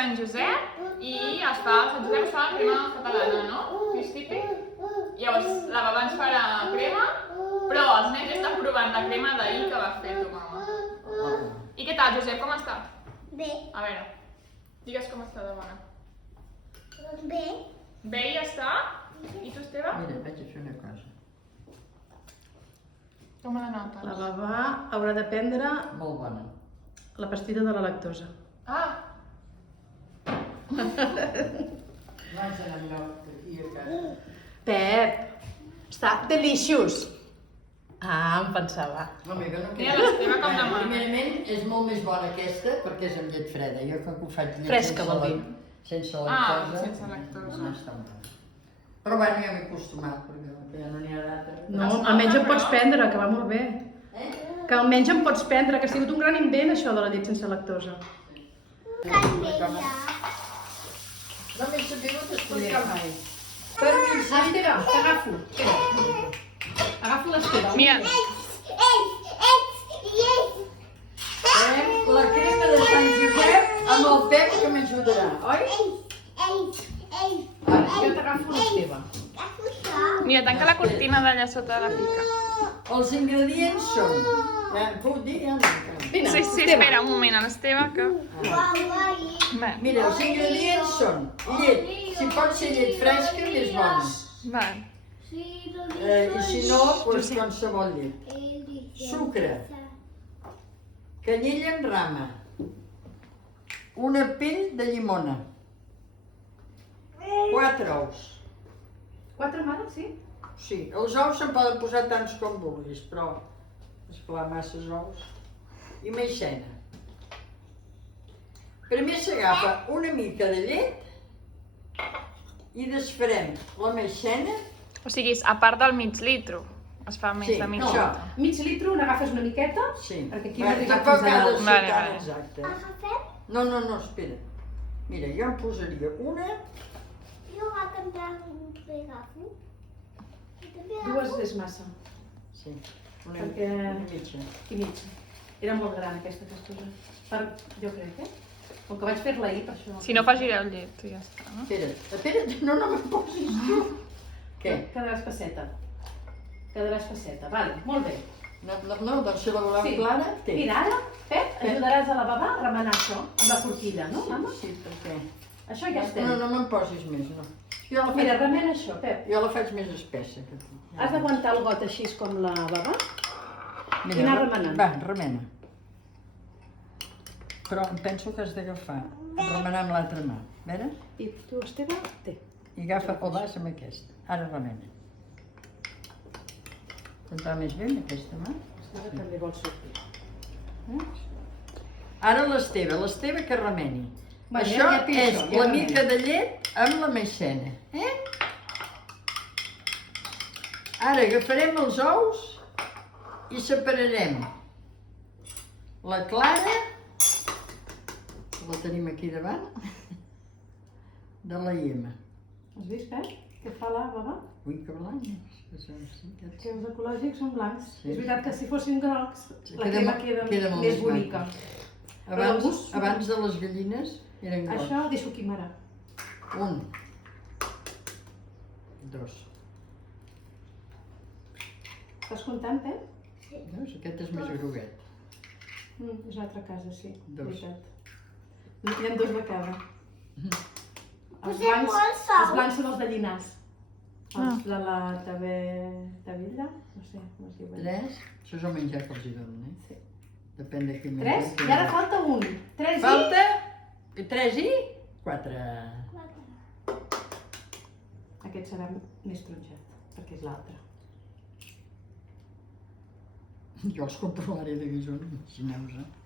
Sant Josep i Sant Josep es fa la crema catalana, no? Que és típic. Llavors la baba ens farà crema, però els nens estan provant la crema d'ahir que va fer tu, mama. I què tal, Josep, com està? Bé. A veure, digues com està de bona. Bé. Bé i ja està? I tu, Esteve? Mira, vaig a fer una cosa. Com la notes? La babà haurà de prendre Molt bona. la pastilla de la lactosa. Ah, Vaig anar lloc aquí a casa. Pep, està delicious. Ah, em pensava. Home, jo no mira l'Esteve com demana. Primerament, és molt més bona aquesta perquè és amb llet freda. Jo que ho faig llet Fresca, vol dir. sense Ah, lactosa. sense lactosa. No està bona. Però bueno, ja m'he acostumat perquè ja no n'hi ha data. No, almenys en pots prendre, que va molt bé. Que almenys en pots prendre, que ha sigut un gran invent això de la llet sense lactosa. No m'he sabut explicar mai. Esteve, t'agafo. Agafo l'Esteve. Mira, La crema de Sant Josep amb el Pep que m'ajudarà, oi? Jo t'agafo l'Esteve. mira, tanca la cortina d'allà sota de la pica. Els ingredients són... Puc dir? Ja no. Vine, Sí, Esteve. espera un moment, a l'Esteve que... Bé, Mira, els ingredients són llet. Si pot ser llet fresca, més bona. va. I si no, doncs qualsevol llet. Sucre. Canyella en rama. Una pell de llimona. 4 ous. 4 mares, sí? Sí, els ous se'n poden posar tants com vulguis, però, esclar, masses ous. I maixena. Primer s'agafa una mica de llet i desfarem la maixena. O sigui, a part del mig litro, es fa més Sí, de mig no. litro. Mig litro n'agafes una miqueta, Sí. perquè aquí no arriba Tampoc fins a ha de dalt. ser Vale, tan vale. exacte. No, espera. Mira, jo em posaria una... Dues és massa, Sí, una Perquè- mitja. i mitja. Era molt gran aquesta testosa. Jo crec, Com que vaig fer-la ahir, per això... Si no, afegireu llet i ja està, no? Espera't, no me'n posis tu. Què? Quedarà espesseta. Quedarà espesseta, vale, molt bé. No, doncs si la voleu clara, té. Mira, ara, Pep, ajudaràs a la babà a remenar això, amb la forquilla, no, mama? Sí, perquè... Això ja estem. No me'n posis més, no. Jo la Mira, faig, remena això, Pep. jo la faig més espessa que tu. Has d'aguantar el got així com la babà? Mira, i anar remenant. Va, remena. Però em penso que has d'agafar, remenar amb l'altra mà. A veure? I tu, Esteve, té. I agafa el vas amb aquesta. Ara remena. Te'n va més bé amb aquesta mà? Esteve també vol sortir. Ara l'Esteve que remeni. Bueno, Això ja té és això, ja la remena. mica de llet amb la maixena. Ara agafarem els ous i separarem la clara, la tenim aquí davant, de la iema. Has vist, Pep? Què fa la babà? Ui, que blanc. Que els ecològics són blancs. Sí. És veritat que si fossin grocs, la Queda crema queda molt més més bonica. Però el gust- Abans de les gallines eren grocs. Això deixo quimera. 1, 2. Estàs content, Pep? Veus? Aquest és més groguet. És una altra casa, sí. Dos. Veritat. N'hi ha dos de cada. Els Posem blancs, molt sal. els blancs són els de Llinars. Els de la Tavella, no sé com es diuen. 3. Això és el menjar que els hi donen, Sí. Depèn de quin 3? menjar. I ara falta un. 3 i... Falta 3 i 4. Aquest serà més tronxat, perquè és l'altre. Jo els compro ara de guisons, imagineu-vos.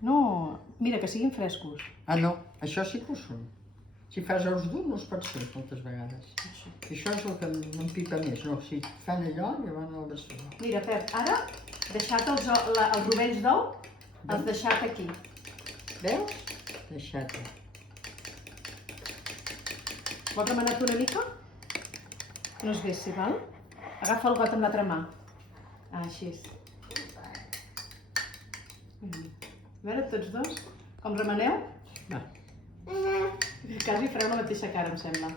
No, mira, que siguin frescos. Ah, no, això sí que ho són. Si fas ous durs no es pot ser, moltes vegades. Això és el que m'empipa més, no? Si fan allò, llavors no el desfeu. Mira, Pep, ara, deixat els rovells d'ou, els deixat aquí. Veus? Deixat-ho. Vols remenar-te una mica? No es vessi, val? Agafa el got amb l'altra mà. Ah, així és. A veure, tots dos, com remeneu? Va. Quasi fareu la mateixa cara, em sembla.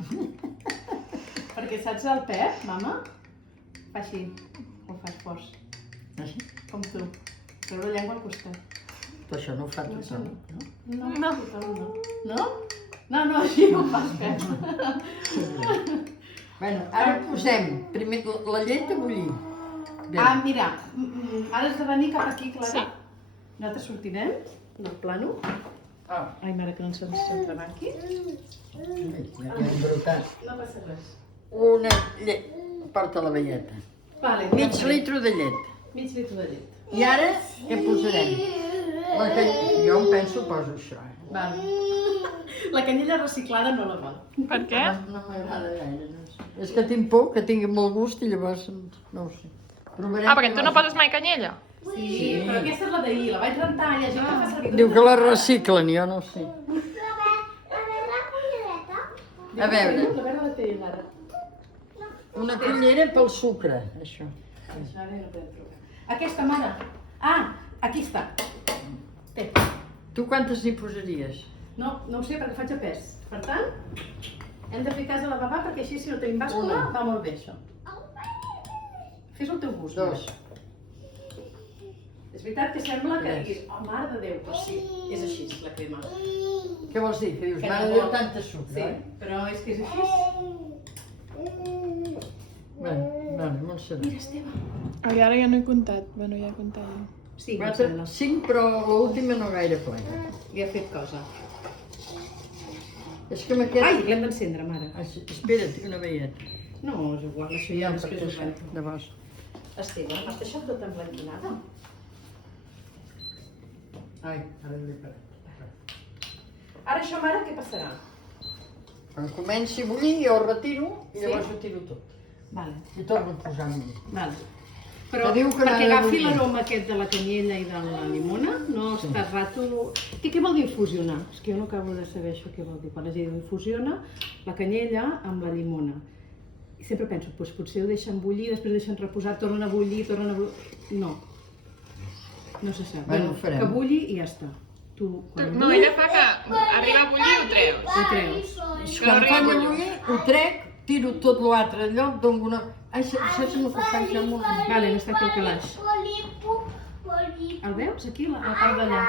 Perquè saps el Pep, mama? Fa així, ho fas fort, Així? com tu. Treure la llengua al costat. Però això no ho fa tothom, no? No, tothom no. No? No, així no ho fas, Pep. Bueno, ara posem primer la llet a bullir. Bé. Ah, mira, ara has de venir cap aquí, Clara. Sí. Nosaltres sortirem del plano. Ah, Ai, mare, que no ens s'entrebanqui. ja hem brotat. No passa res. Una llet. Porta la velleta. Vale, Mig litre de llet. Mig litre de llet. I ara què posarem? Jo em penso poso això. Vale. La canyella reciclada no la vol. Per què? No m'agrada gaire, no sé. És que tinc por que tingui molt gust i llavors no ho sé. Provarem. Ah, perquè tu no poses mai canyella? Sí, però aquesta és la d'ahir, la vaig rentar, hi ha gent que fa servir... Diu que la reciclen, jo no sé. A veure la té ara. Una cullera pel sucre, això. Això ara no podem trobar. Aquesta, mare. Ah, aquí està. Té. Tu quantes n'hi posaries? No ho sé perquè faig a pes. Per tant, hem de fer cas a la babà perquè així si no tenim bàscula va molt bé això. Fes el teu gust. Dos. És veritat que sembla que diguis, oh, mare de Déu, però sí, és així, la crema. Què vols dir? Que dius, Que mare no de vol. tanta sucre, Sí, eh? però és que és així. Vale, molt serà. Mira, Esteve. Ai, ara ja no he comptat. Bueno, ja he comptat jo. Sí, Quatre, Marcela, 5, però l'última no gaire plena. li ha fet cosa. És que amb aquest... Ai, l'hem d'encendre, mare. Espera't, una veieta. No, és igual, això ja després ho fem. Llavors, Esteve, has deixat tot emblanquinada? ai, ara l'he parat. Ara això, mare, què passarà? Quan comenci a bullir, jo ho retiro i Sí? llavors ho tiro tot. Vale, I torno a posar a bullir. vale. Però Que diu que perquè m'ha de agafi bullir. l'aroma aquest de la canyella i de la llimona, no estàs rato... Què vol dir infusionar? És que jo no acabo de saber això què vol dir. Quan es diu infusiona, la canyella amb la llimona. I sempre penso, doncs potser ho deixen bullir, després ho deixen reposar, tornen a bullir, No. No se sap. Bueno, ho farem. Que bulli i ja està. Tu, quan No, ella fa que arriba a bullir i ho treus. ho treus. Que no Quan arriba fa a de bullir. bullir, ho trec, tiro tot l'altre lloc, dono una... Ai, saps el que faig jo amb una... Vale, no està aquí el calaix. El veus? Aquí, a la part d'allà.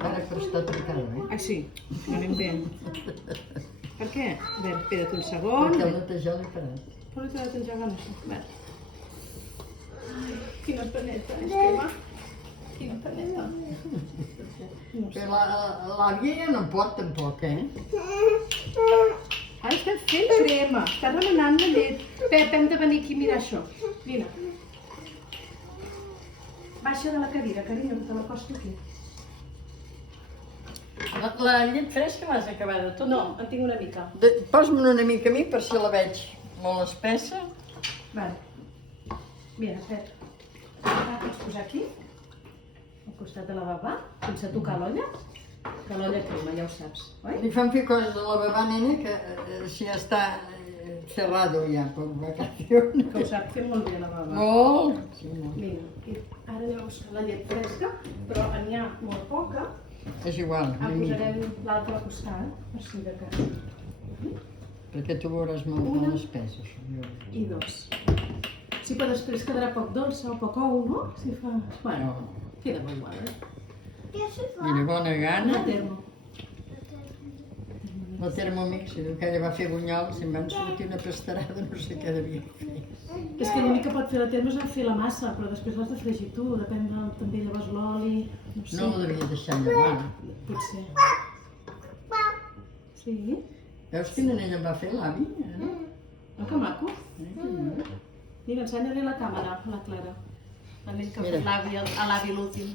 Ara per estar trucada, eh? Ah, sí, anem bé. Per què? A veure, espera't un segon. Perquè el netejar l'he parat. Però t'he de engegant això. A veure. Ai, quina paneta, Esteve. Quina paneta. No sé. Que l'àvia ja no pot tampoc, eh? Ara estem fent crema. Està remenant la llet. Pep, hem de venir aquí a mirar això. Vine. Baixa de la cadira, carinyo, que te la posto aquí. La llet fresca l'has acabat de tot? No, en tinc una mica. Posa-me'n una mica a mi per si la veig molt espessa. Vale. Mira, Pep. La pots posar aquí, al costat de la babà, sense tocar l'olla, que l'olla crema, ja ho saps, oi? Li fan fer coses a la babà, nena, que si ja està cerrado ja per vacacions. Que ho sap fer molt bé la babà. Molt. Sí, no. Mira, i ara anem a buscar la llet fresca, però n'hi ha molt poca. És igual, En una mica. posarem l'altre al costat, per si de cas. Perquè tu veuràs molt espès, això. I dos. Sí, però després quedarà poc dolça o poc ou, no? Si fa... Bueno, queda molt igual, eh? Mira, bona gana. La termo. La Thermomix, diu que ella va fer bunyols i em van sortir una pastarada, no sé què devia fer. És que l'únic que pot fer la termo és fer la massa, però després l'has de fregir tu, depèn també llavors l'oli, no sé. No la devia deixar llevar. Potser. Sí? Veus quina ella va fer l'avi? No, que maco. Mira, ensenya-li la càmera, la Clara. La nen que ha Mira. fet l'avi, a l'avi l'últim.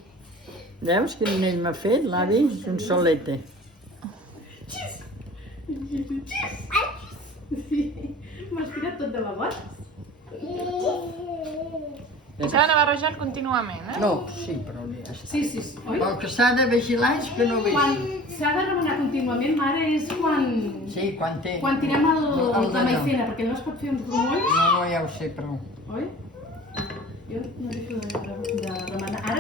Veus quin anell m'ha fet, l'avi? Un solete. M'has tirat tot de la vora? S'ha d'anar barrejant contínuament, eh? No, sí, però ja està. Sí, oi? El que s'ha de vigilar és que no Quan vegi. s'ha de remenar contínuament, mare, és quan Sí, quan té... tirem la d'allò. maicena, perquè no es pot fer uns grumolls, No, ja ho sé, però... oi? Jo no deixo de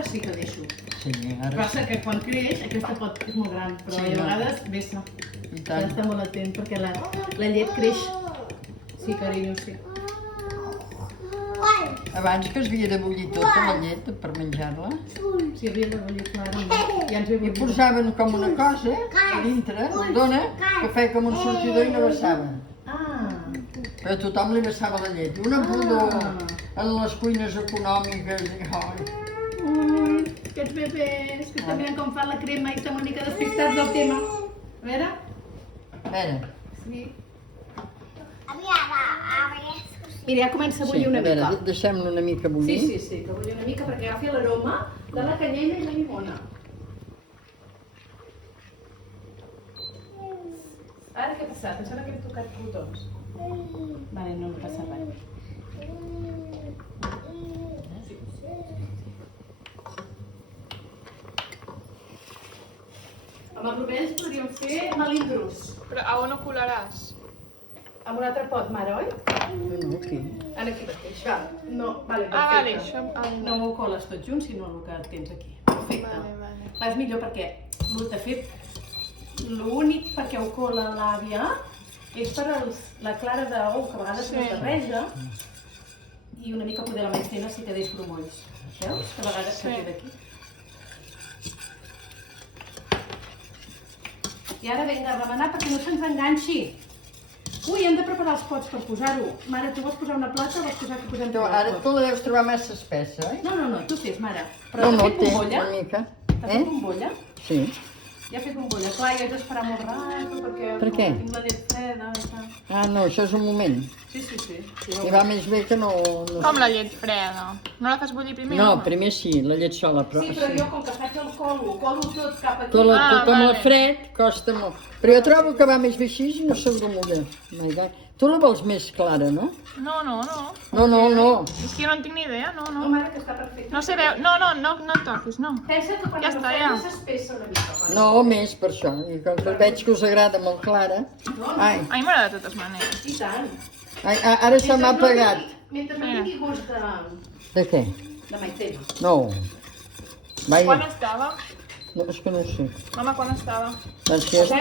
ara sí que deixo. Sí, ara Passa que quan creix, aquesta és molt gran, però Sí, a no. vegades vessa. i Ja tant. està molt atent perquè la llet creix. Sí, carinyo, sí. Qual? Abans que es havia de bullir tota la llet per menjar-la, Sí, havia de bullir, clar. Ja ens ve i bullit. posaven com una cosa a dintre, rodona, que feia com un sortidor i no vessava. Ah, Però tothom li vessava la llet. I una pudor en les cuines econòmiques. I, ui, aquests bebès, que també com fan la crema i estan una mica despistats del tema. A veure? a veure, Sí. Aviam, Mira, ja comença a sí, bullir una a veure, mica. deixem-lo una mica bullir. Sí, que bulli una mica perquè agafi l'aroma de la canyella i la llimona. Ara què ha passat? Em sembla que hem tocat botons. Vale, no passa res. Amb els rovells podríem fer melindros. Però a on ho colaràs? Amb un altre pot, mare, oi? No, aquí. Aquí mateix, va. No, vale, perfecte. Ah, vale, això... No ho coles tot junt, sinó el que tens aquí. Perfecte. Vale. Va, és millor perquè, de fet, l'únic perquè ho cola l'àvia és per la clara d'ou, que a vegades no es barreja, i una mica poder la maicena si quedés grumolls. Veus? Que a vegades se queda aquí. I ara vinga a remenar perquè no se'ns enganxi. Ui, hem de preparar els pots per posar-ho. Mare, tu vols posar una plata o vols posar que posem Tu, ara tu la deus trobar massa espessa, oi? No, tu fes, mare. Però No, t'ha no, fet té bombolla? una mica. T'ha fet bombolla? Sí. Ja ha fet bombolla. Clar, jo haig d'esperar molt rato perquè Per què? tinc la llet freda i tal. Ah, no, això és un moment. Sí. I va més bé que no... Com la llet freda? No la fas bullir primer? No, home? primer sí, la llet sola, però... Sí, però jo com que faig el colo tot cap aquí... Tot, Ah, com la vale. fred costa molt. Però jo trobo que va més bé així i no s'enremulla. Tu la vols més clara, no? No. No. És que jo no en tinc ni idea, No, no. mare, que està perfecte. No sé veu... No toquis, no. Pensa que quan Ja la està, freda ja. s'espessa una mica. No, més per això. I com que veig que us agrada molt clara... Ai, A mi m'agrada de totes maneres. I tant. ara se m'ha apagat. Mentre no tingui gust De què? de maicena. No. Quan Vaja, estava? no, és que no ho sé. Mama, quan estava? Doncs si és...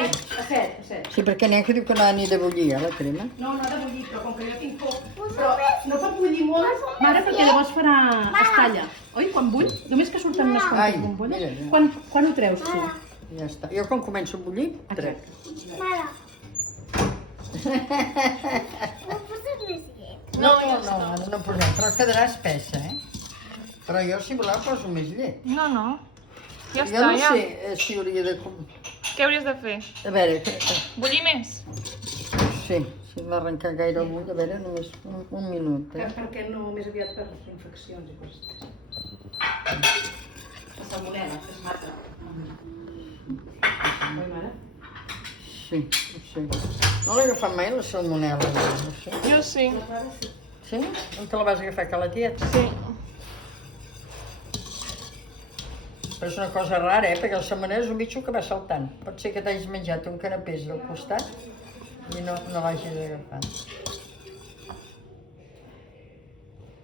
A set. Sí, perquè n'hi ha que diu que no ha ni de bullir, la crema. No ha de bullir, però com que jo tinc por... Però no pot bullir molt, mare, perquè llavors farà estalla. Oi, quan bull? Només que surten unes Ai, quantes bombolles. mira, ja. Quan ho treus, tu? Ja està. Jo quan començo a bullir, trec. Mare. Ho poses més llet. No, ara no posem, però quedarà espessa, eh? Però jo, si voleu, poso més llet. No. Ja Jo està, no ja. sé si hauria de... Què hauries de fer? A veure, Bullir més? sí, si m'ha arrencat gaire el bull, a veure, només un minut, eh? Perquè no, més aviat per infeccions i coses. La salmonel·la, que es mata. Oi, mare? Sí, ho sé. No l'he agafat mai, la salmonel·la, no sé. Jo sí. Sí? On te la vas agafar, que la tieta? Sí. Però és una cosa rara, perquè el salmonel és un bitxo que va saltant. Pot ser que t'hagis menjat un canapés al costat i no l'hagis agafat.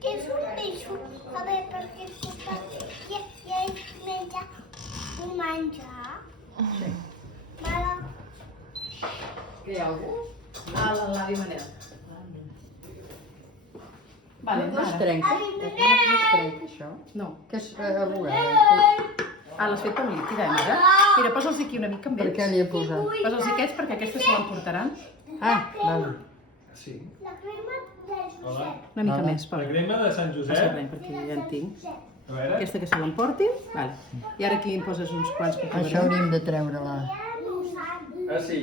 Que és un bicho. A veure, perquè ja és menjar un menjar. Sí. Mare. Hi ha algú? A l'avi Manel. Vale, No es mare. trenca? No es trenca, això? No. Que és abogada. Ah, l'has fet amb líquida, mare? Mira, posa'ls aquí una mica amb Per ells. què li he posat? Posa'ls aquests perquè aquestes se l'emportaran. Ah, vale. Sí. La crema de Hola. Una mica Hola. més, La posa. crema de Sant No sé Josep. res, perquè ja en tinc. A veure. Aquesta que se l'emportin. Vale. I ara aquí em poses uns quants que Això provarem. hauríem de treure-la. Ah, sí?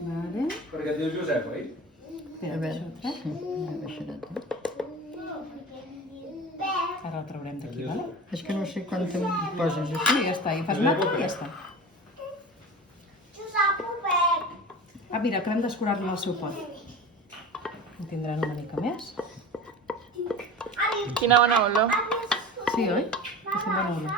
Vale. Perquè et dius Josep, oi? Espera, A veure, això ho trec. sí, ja baixarà tot. Ara el traurem d'aquí, vale? És que no sé quan te poses així. Sí, ja està. I fas mapa i ja està. Josep Obert. Ah, mira, acabem d'escurar-ne el seu pot. En tindran una mica més. Quina bona olor. Sí, oi? Que sembla molt bé.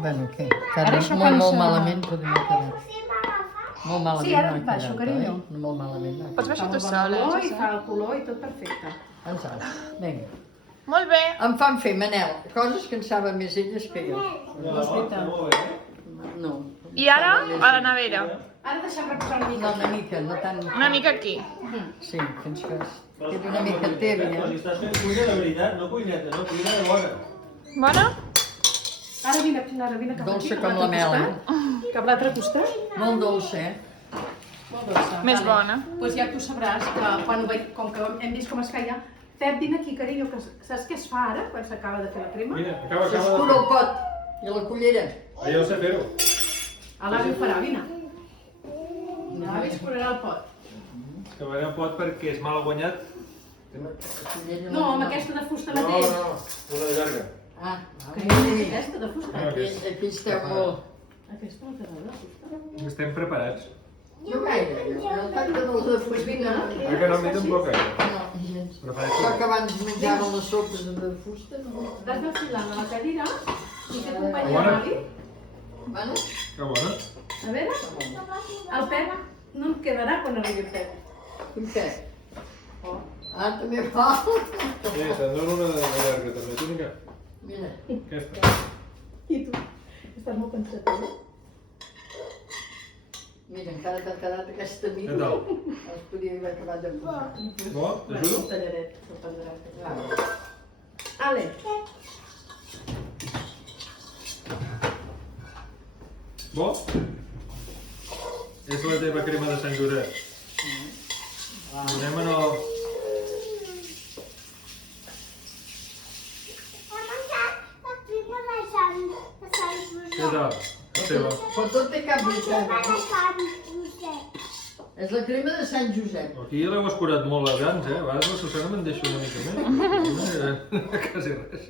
Bueno, què? Que Ara ara això molt, quan molt se- malament podem haver quedat. Sí, m'agafa. Molt malament Sí, ara no ha et baixo, quedat, carinyo. oi? Molt malament no ha Pots quedat. baixar tu Fa el sola, bon olor i Josep? fa el color i tot perfecte. Ens ara. Vinga. Molt bé. Em fan fer, Manel, coses que en saben més elles que jo. No, està molt bé. No. I ara, a la nevera. Ara deixem reposar una No, mica. una mica, no tant. Una mica aquí. Sí, que ens fas. Queda una mica tèbia. Però si estàs fent cuina de veritat, no cuineta, no, cuina de bona. Bona? Ara vine cap Dolça aquí, com cap la mel, costat. Cap a l'altre costat. Molt dolça, Molt dolça. Més bona. Doncs ja tu sabràs que quan ho veig, com que hem vist com es feia, Pep, vine aquí, carinyo, que saps què es fa ara, quan s'acaba de fer la crema? Mira, acaba de S'escura el pot i la cullera. Ah, jo sé fer-ho. L'avi ho farà, vine. L'avi escurarà el pot. Que va un pot perquè és mal guanyat. No, amb aquesta de fusta No, mateix. no, una de llarga. Ah, Que jo tinc aquesta de fusta. aquí esteu molt... Aquesta no t'agrada de fusta? Estem preparats. No gaire, jo el tacte del de Doncs vinga. Ah, que no, a mi tampoc gaire. No, gens. Prefereixo. Això que abans menjàvem les sopes de fusta, no? Vas desfilant a la cadira i t'acompanya Bona. l'avi. Bueno, Que bona. A veure, el Pep no em quedarà quan arribi el Pep. quin què? Ah, també fa. Sí, te'n dono una de llarga també. Tu vinga. Mira, Aquesta. I tu? Estàs molt pensat, eh? mira, encara t'ha quedat aquesta Què mida. tal? Es podia haver acabat de posar. Bo? T'ajudo? Un tallaret, se'l prendrà. Ale, Bo? És la teva crema de Sant Josep. Anem a no... He menjat la prima de Sant Què Josep. tal? La teva. Però tot té cap La prima mica. de Sant Josep. És la crema de Sant Josep. Aquí l'heu escurat molt abans, eh? A vegades la Susana me'n deixa una mica més. Quasi res.